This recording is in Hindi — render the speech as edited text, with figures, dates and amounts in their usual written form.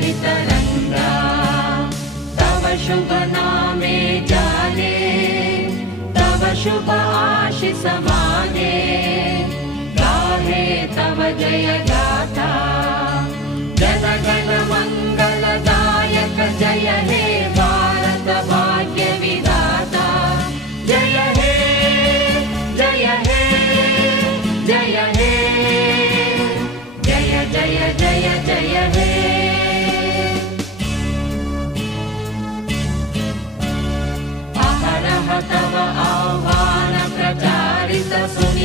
भितरङ्गा तव शुभ नामे जाने तव शुभ आशीष माने गाहे तव जय गाथा जन गण मंगलदायक जय हे भारत भाग्य विधाता जय हे जय हे जय हे जय जय जय जय हे अहरह तव आह्वान प्रचारित सुनि